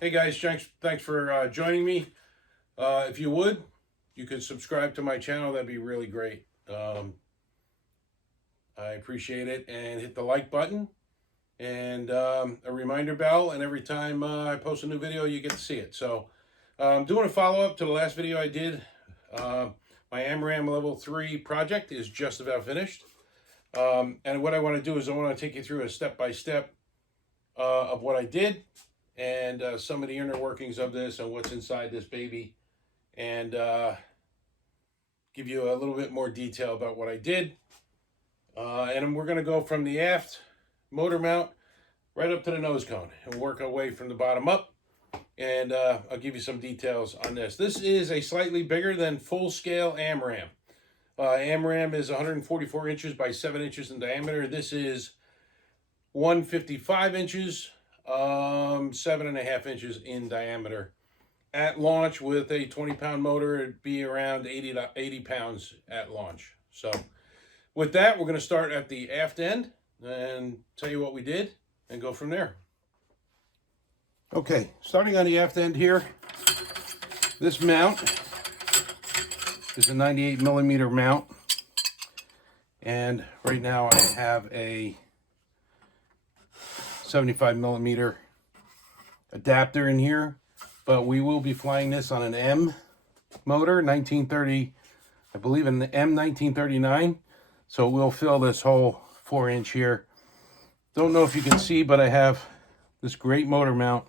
Hey guys, thanks for joining me. If you would, you could subscribe to my channel. That'd be really great. I appreciate it. And hit the like button and a reminder bell. And every time I post a new video, you get to see it. So I'm doing a follow-up to the last video I did. My AMRAMM Level 3 project is just about finished. And what I want to do is I want to take you through a step-by-step of what I did and some of the inner workings of this and what's inside this baby, and give you a little bit more detail about what I did. And we're going to go from the aft motor mount right up to the nose cone and work our way from the bottom up. And I'll give you some details on this. This is a slightly bigger than full-scale AMRAMM. AMRAMM is 144 inches by 7 inches in diameter. This is 155 inches, 7.5 inches in diameter. At launch with a 20-pound motor, it'd be around 80 pounds at launch. So with that, we're going to start at the aft end and tell you what we did and go from there. Okay, starting on the aft end here, this mount is a 98 millimeter mount. And right now I have a 75 millimeter adapter in here, but we will be flying this on an M motor, 1930, I believe an M1939. So we'll fill this whole 4-inch here. Don't know if you can see, but I have this great motor mount.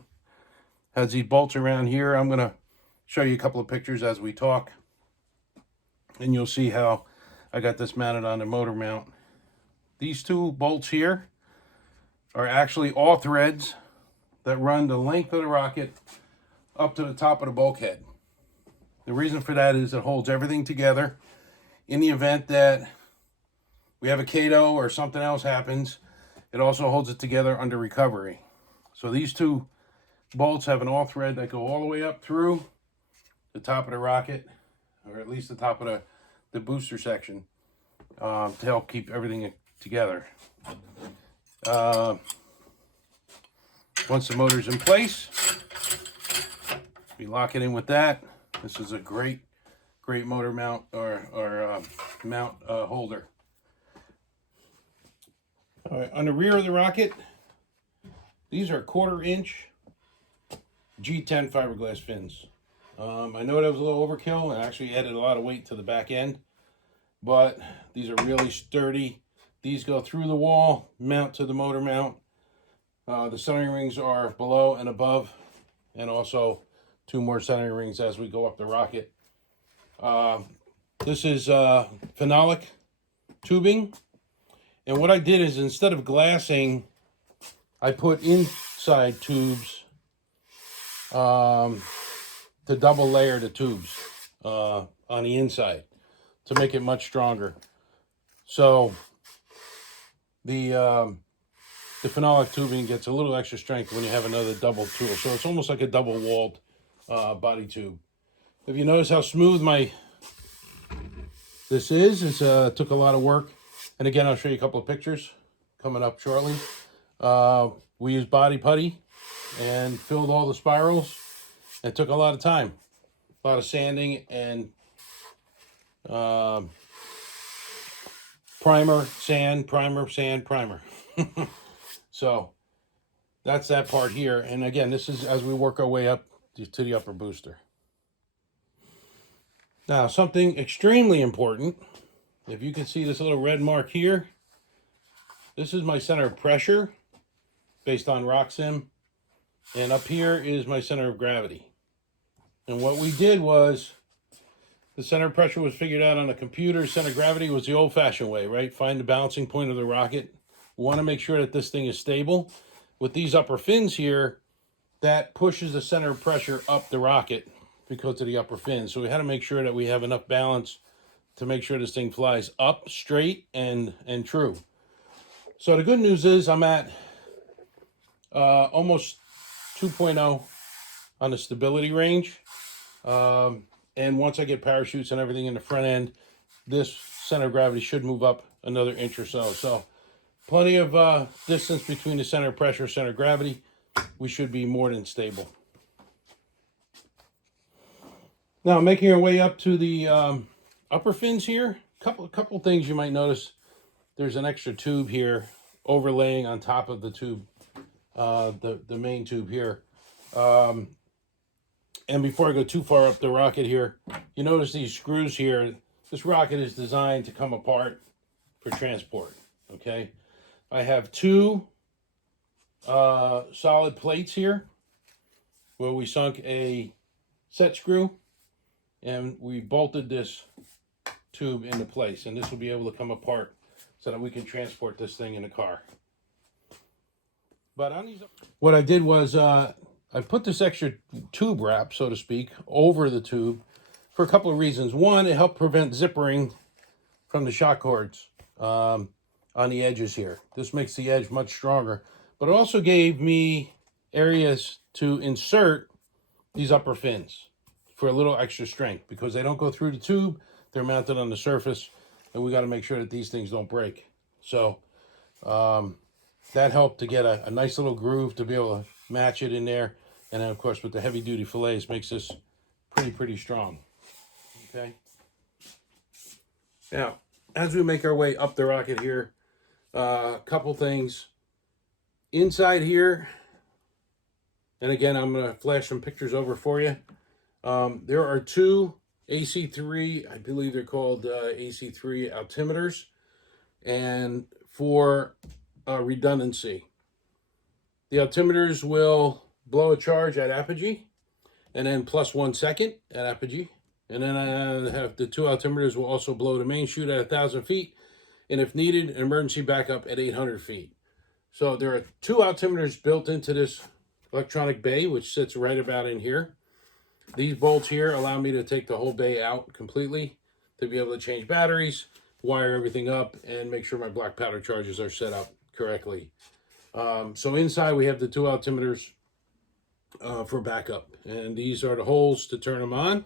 Has these bolts around here. I'm going to show you a couple of pictures as we talk, and you'll see how I got this mounted on the motor mount. These two bolts here are actually all threads that run the length of the rocket up to the top of the bulkhead. The reason for that is it holds everything together. In the event that we have a CATO or something else happens, it also holds it together under recovery. So these two bolts have an all thread that go all the way up through the top of the rocket, or at least the top of the booster section, to help keep everything together. Once the motor's in place, we lock it in with that. This is a great motor mount or mount holder. All right, on the rear of the rocket, these are 1/4 inch G10 fiberglass fins. I know that was a little overkill and actually added a lot of weight to the back end, but these are really sturdy. These go through the wall, mount to the motor mount. The centering rings are below and above, and also 2 more centering rings as we go up the rocket. This is phenolic tubing, and what I did is instead of glassing, I put inside tubes to double layer the tubes on the inside to make it much stronger. So the phenolic tubing gets a little extra strength when you have another double tool. So it's almost like a double-walled body tube. If you notice how smooth this is, it took a lot of work. And again, I'll show you a couple of pictures coming up shortly. We used body putty and filled all the spirals. It took a lot of time, a lot of sanding and primer, sand, primer, sand, primer. So that's that part here. And again, this is as we work our way up to the upper booster. Now, something extremely important, if you can see this little red mark here, this is my center of pressure based on RockSim. And up here is my center of gravity. And what we did was, the center of pressure was figured out on a computer. Center of gravity was the old-fashioned way, right? Find the balancing point of the rocket. We want to make sure that this thing is stable. With these upper fins here, that pushes the center of pressure up the rocket because of the upper fins. So we had to make sure that we have enough balance to make sure this thing flies up, straight, and true. So the good news is I'm at almost 2.0 on the stability range. And once I get parachutes and everything in the front end, this center of gravity should move up another inch or so. So plenty of distance between the center of pressure, center of gravity. We should be more than stable. Now, making our way up to the upper fins here, couple things you might notice. There's an extra tube here overlaying on top of the tube, the main tube here. And before I go too far up the rocket here, you notice these screws here. This rocket is designed to come apart for transport, okay? I have two solid plates here where we sunk a set screw and we bolted this tube into place, and this will be able to come apart so that we can transport this thing in the car. But on these, what I did was I put this extra tube wrap, so to speak, over the tube for a couple of reasons. One, it helped prevent zippering from the shock cords on the edges here. This makes the edge much stronger, but it also gave me areas to insert these upper fins for a little extra strength, because they don't go through the tube, they're mounted on the surface, and we got to make sure that these things don't break. So that helped to get a nice little groove to be able to match it in there. And then, of course, with the heavy duty fillets, makes this pretty strong. Okay. Now, as we make our way up the rocket here, a couple things. Inside here, and again, I'm going to flash some pictures over for you. There are two AC3, I believe they're called AC3 altimeters, and for redundancy. The altimeters will blow a charge at apogee, and then plus 1 second at apogee. And then I have the two altimeters will also blow the main chute at 1,000 feet, and if needed, an emergency backup at 800 feet. So there are two altimeters built into this electronic bay, which sits right about in here. These bolts here allow me to take the whole bay out completely to be able to change batteries, wire everything up, and make sure my black powder charges are set up correctly. So inside we have the two altimeters for backup, and these are the holes to turn them on.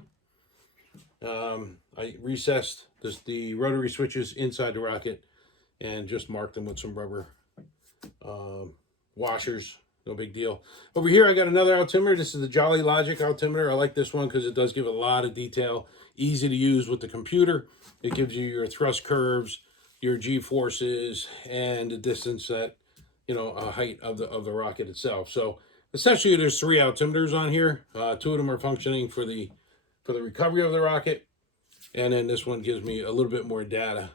I recessed the rotary switches inside the rocket and just marked them with some rubber washers. No big deal. Over here, I got another altimeter. This is the Jolly Logic altimeter. I like this one because it does give a lot of detail. Easy to use with the computer. It gives you your thrust curves, your G-forces, and the distance that, height of the rocket itself. So essentially, there's three altimeters on here. Two of them are functioning for the recovery of the rocket, and then this one gives me a little bit more data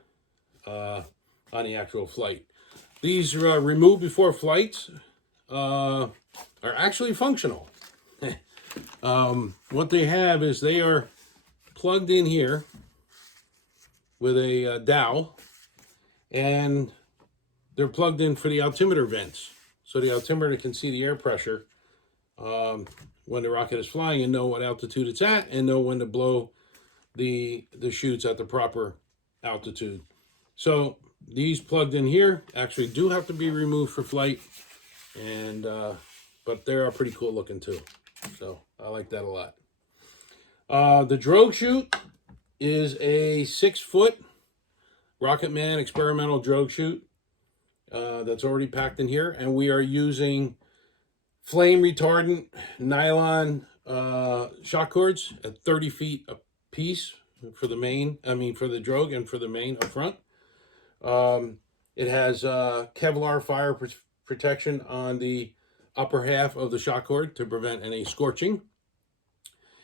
on the actual flight. These remove before flights are actually functional. What they have is they are plugged in here with a dowel, and they're plugged in for the altimeter vents. So the altimeter can see the air pressure when the rocket is flying and know what altitude it's at and know when to blow the chutes at the proper altitude. So these plugged in here actually do have to be removed for flight, and but they are pretty cool looking too. So I like that a lot. The drogue chute is a 6-foot Rocketman experimental drogue chute that's already packed in here, and we are using flame retardant nylon shock cords at 30 feet a piece for the drogue and for the main up front. It has Kevlar fire protection on the upper half of the shock cord to prevent any scorching.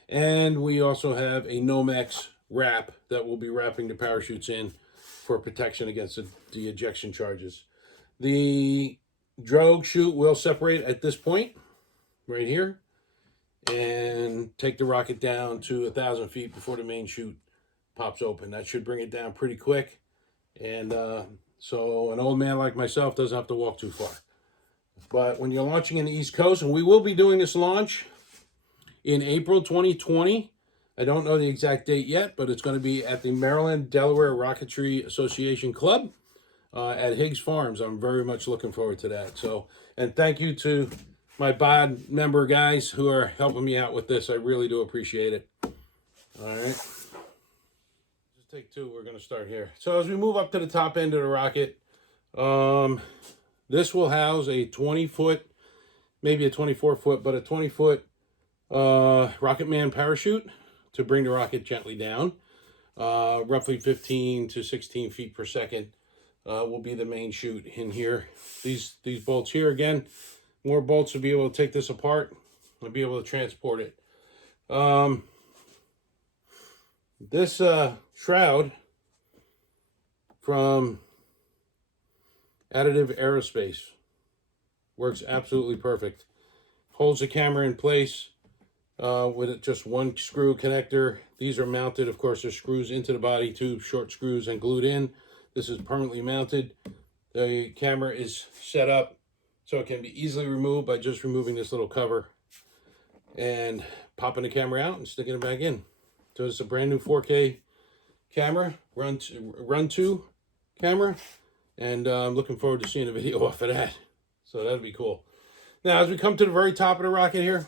And we also have a Nomex wrap that will be wrapping the parachutes in for protection against the ejection charges. The drogue chute will separate at this point, right here, and take the rocket down to 1,000 feet before the main chute pops open. That should bring it down pretty quick, and so an old man like myself doesn't have to walk too far. But when you're launching in the East Coast, and we will be doing this launch in April 2020, I don't know the exact date yet, but it's going to be at the Maryland Delaware Rocketry Association Club at Higgs Farms. I'm very much looking forward to that. So, and thank you to my BOD member guys who are helping me out with this. I really do appreciate it. All right. Just take two. We're going to start here. So as we move up to the top end of the rocket, this will house a 20-foot, maybe a 24-foot, but a 20-foot Rocketman parachute to bring the rocket gently down. Roughly 15 to 16 feet per second will be the main chute in here. These bolts here, again, more bolts to be able to take this apart and be able to transport it. This shroud from Additive Aerospace works absolutely perfect. Holds the camera in place with just one screw connector. These are mounted, of course, there's screws into the body, two short screws and glued in. This is permanently mounted. The camera is set up so it can be easily removed by just removing this little cover and popping the camera out and sticking it back in. So it's a brand new 4K camera, run to camera, and I'm looking forward to seeing a video off of that. So that'll be cool. Now, as we come to the very top of the rocket here,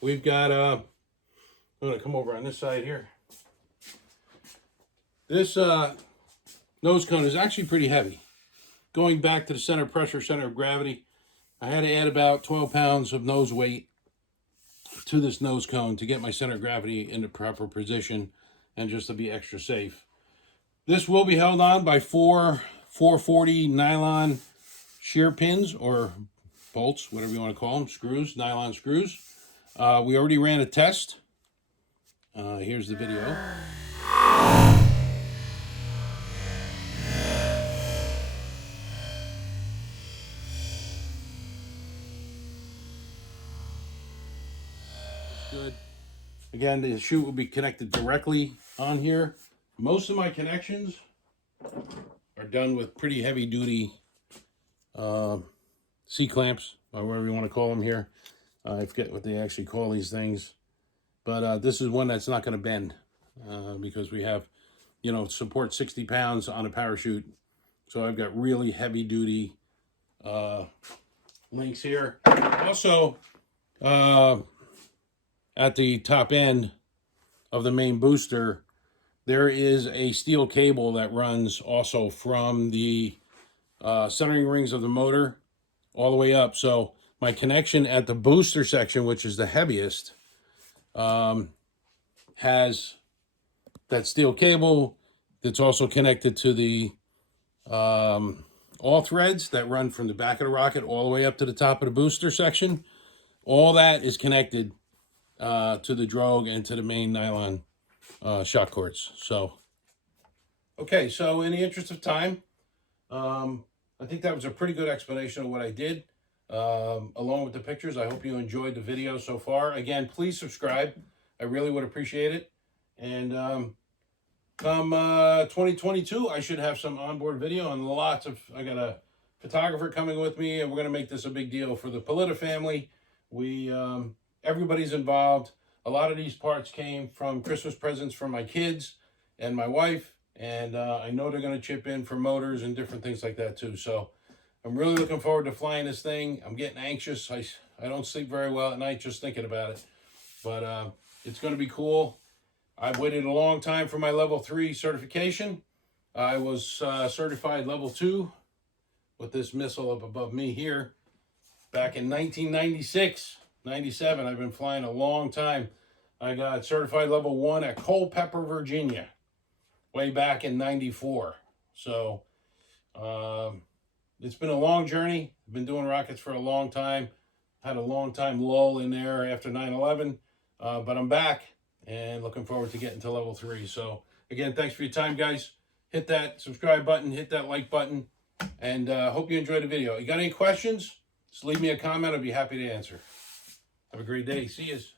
we've got, I'm going to come over on this side here. This nose cone is actually pretty heavy. Going back to the center of pressure, center of gravity, I had to add about 12 pounds of nose weight to this nose cone to get my center of gravity in the proper position and just to be extra safe. This will be held on by four 440 nylon shear pins or bolts, whatever you want to call them, screws, nylon screws. We already ran a test. Here's the video. Good. Again, the chute will be connected directly on here. Most of my connections are done with pretty heavy duty C-clamps, or whatever you want to call them here. I forget what they actually call these things. But this is one that's not going to bend because we have, you know, support 60 pounds on a parachute. So I've got really heavy duty links here. Also, at the top end of the main booster, there is a steel cable that runs also from the centering rings of the motor all the way up. So my connection at the booster section, which is the heaviest, has that steel cable that's also connected to the all threads that run from the back of the rocket all the way up to the top of the booster section. All that is connected to the drogue and to the main nylon shock cords. So, okay, so in the interest of time, I think that was a pretty good explanation of what I did, along with the pictures. I hope you enjoyed the video so far. Again, please subscribe. I really would appreciate it. And come 2022, I should have some onboard video and I got a photographer coming with me, and we're going to make this a big deal for the Polita family. Everybody's involved. A lot of these parts came from Christmas presents for my kids and my wife, and I know they're going to chip in for motors and different things like that too. So I'm really looking forward to flying this thing. I'm getting anxious. I don't sleep very well at night just thinking about it, but it's going to be cool. I've waited a long time for my level 3 certification. I was certified level 2 with this missile up above me here back in 1996. 97. I've been flying a long time. I got certified level 1 at Culpeper, Virginia, way back in 94. So it's been a long journey. I've been doing rockets for a long time. Had a long time lull in there after 9/11, but I'm back and looking forward to getting to level 3. So again, thanks for your time, guys. Hit that subscribe button, hit that like button, and hope you enjoyed the video. You got any questions? Just leave me a comment. I'll be happy to answer. Have a great day. See yous.